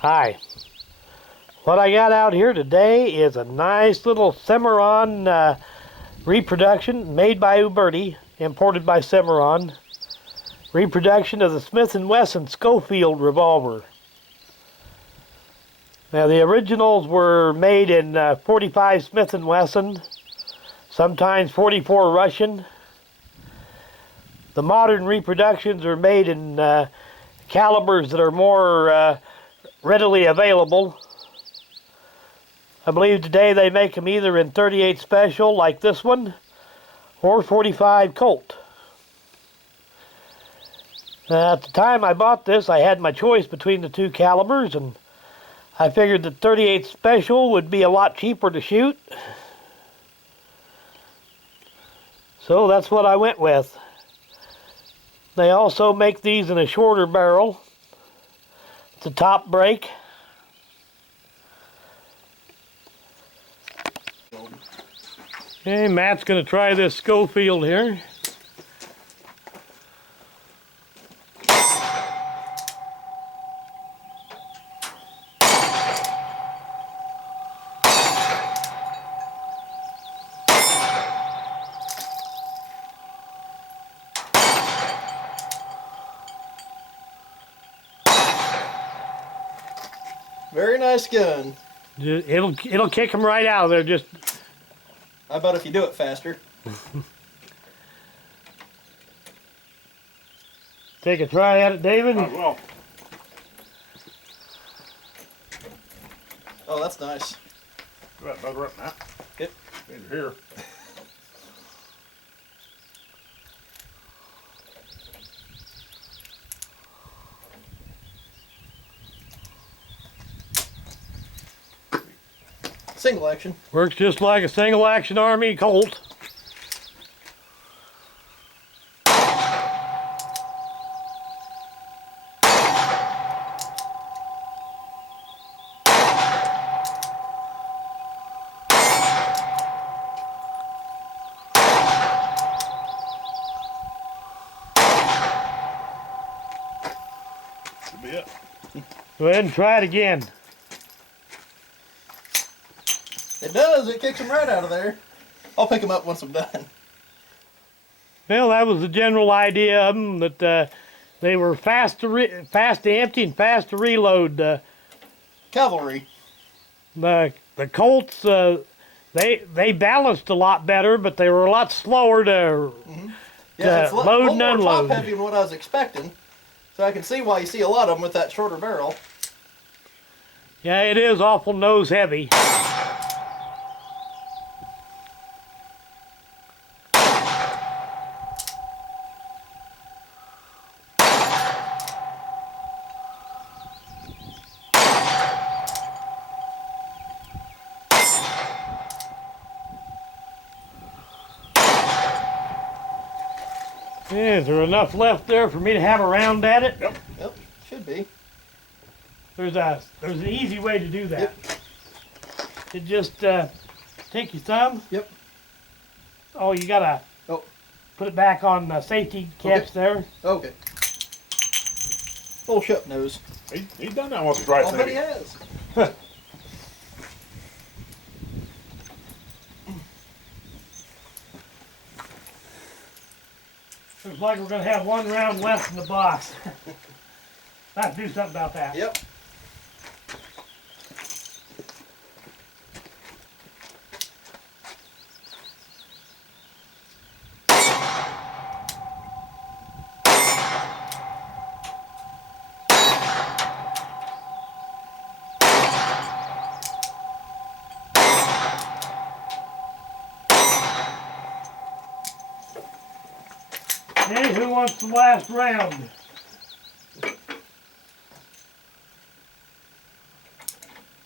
Hi. What I got out here today is a nice little Cimerron reproduction made by Uberti, imported by Cimerron. Reproduction of the Smith Wesson Schofield revolver. Now the originals were made in 45 Smith Wesson, sometimes 44 Russian. The modern reproductions are made in calibers that are more readily available. I believe today they make them either in 38 Special like this one or 45 Colt. At the time I bought this, I had my choice between the two calibers, and I figured that 38 Special would be a lot cheaper to shoot. So that's what I went with. They also make these in a shorter barrel. It's a top break. Okay, Matt's going to try this Schofield here. Very nice gun. It'll kick them right out of there. Just how about if you do it faster? Take a try at it, David. I will. Oh, that's nice. That bugger up now. Yep. In here. Single action. Works just like a single action Army Colt. Should be it. Go ahead and try it again. It does. It kicks them right out of there. I'll pick them up once I'm done. Well, that was the general idea of them, that they were fast to empty and fast to reload. Cavalry. The Colts, they balanced a lot better, but they were a lot slower to, Yeah, it's load and a little more unload. top heavy than what I was expecting. So I can see why you see a lot of them with that shorter barrel. Yeah, it is awful nose heavy. Yeah, is there enough left there for me to have a round at it? Yep. Yep, should be. There's an easy way to do that. Yep. You just take your thumb. Yep. Oh, you gotta put it back on the safety catch there. Okay. Little shut nose. He's done that once or twice. I'll bet he has. Looks like we're gonna have one round left in the box. I have to do something about that. Yep. Hey, who wants the last round?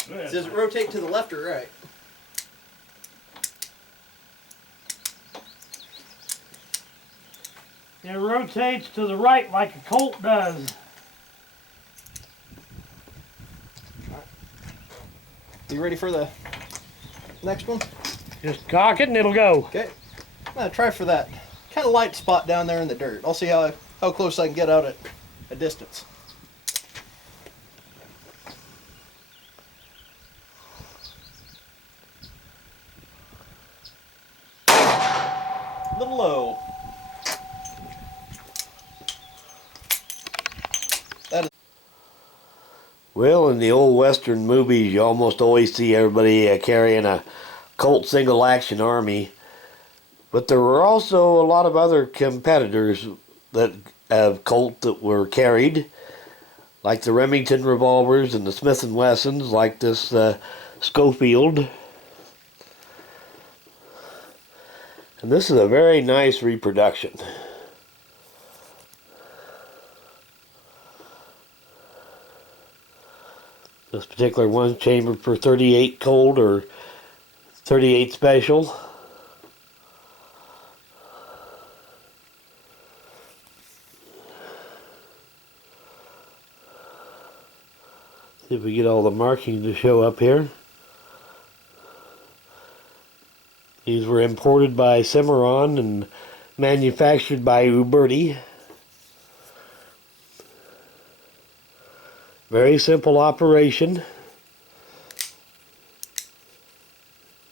Does it rotate to the left or right? It rotates to the right like a Colt does. You ready for the next one? Just cock it and it'll go. Okay. I'm gonna try for that kind of light spot down there in the dirt. I'll see how close I can get out at a distance. little low. Well, in the old Western movies, you almost always see everybody carrying a Colt single action army. But there were also a lot of other competitors that have Colt that were carried, like the Remington revolvers and the Smith Wessons, like this Schofield. And this is a very nice reproduction. This particular one's chambered for 38 Colt or 38 Special. See if we get all the markings to show up here. These were imported by Cimerron and manufactured by Uberti. Very simple operation.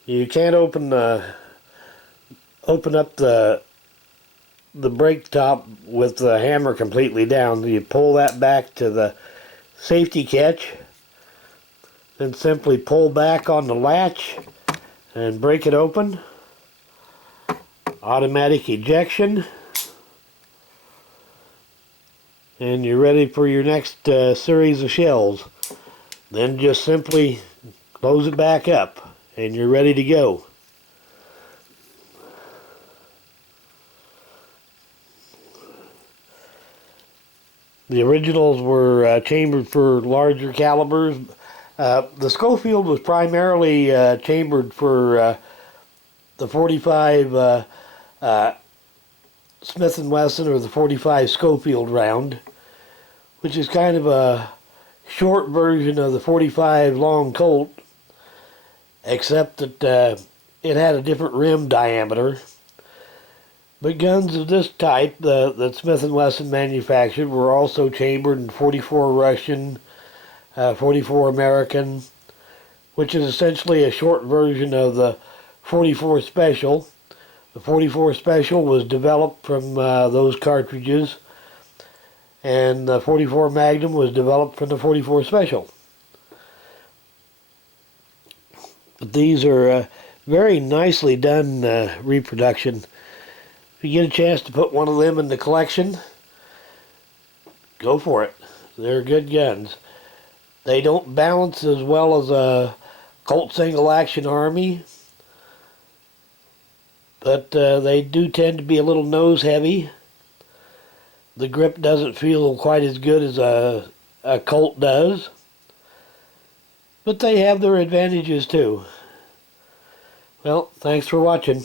You can't open up the brake top with the hammer completely down. You pull that back to the safety catch, then simply pull back on the latch and break it open. Automatic ejection. And you're ready for your next series of shells. Then just simply close it back up and you're ready to go. The originals were chambered for larger calibers. The Schofield was primarily chambered for the 45 Smith & Wesson or the 45 Schofield round, which is kind of a short version of the 45 long Colt, except that it had a different rim diameter. But guns of this type that Smith & Wesson manufactured were also chambered in 44 Russian, 44 American, which is essentially a short version of the 44 Special. The 44 Special was developed from those cartridges, and the 44 Magnum was developed from the 44 Special. But these are very nicely done reproduction. If you get a chance to put one of them in the collection, go for it. They're good guns. They don't balance as well as a Colt single action army, but they do tend to be a little nose heavy. The grip doesn't feel quite as good as a Colt does, but they have their advantages too. Well, thanks for watching.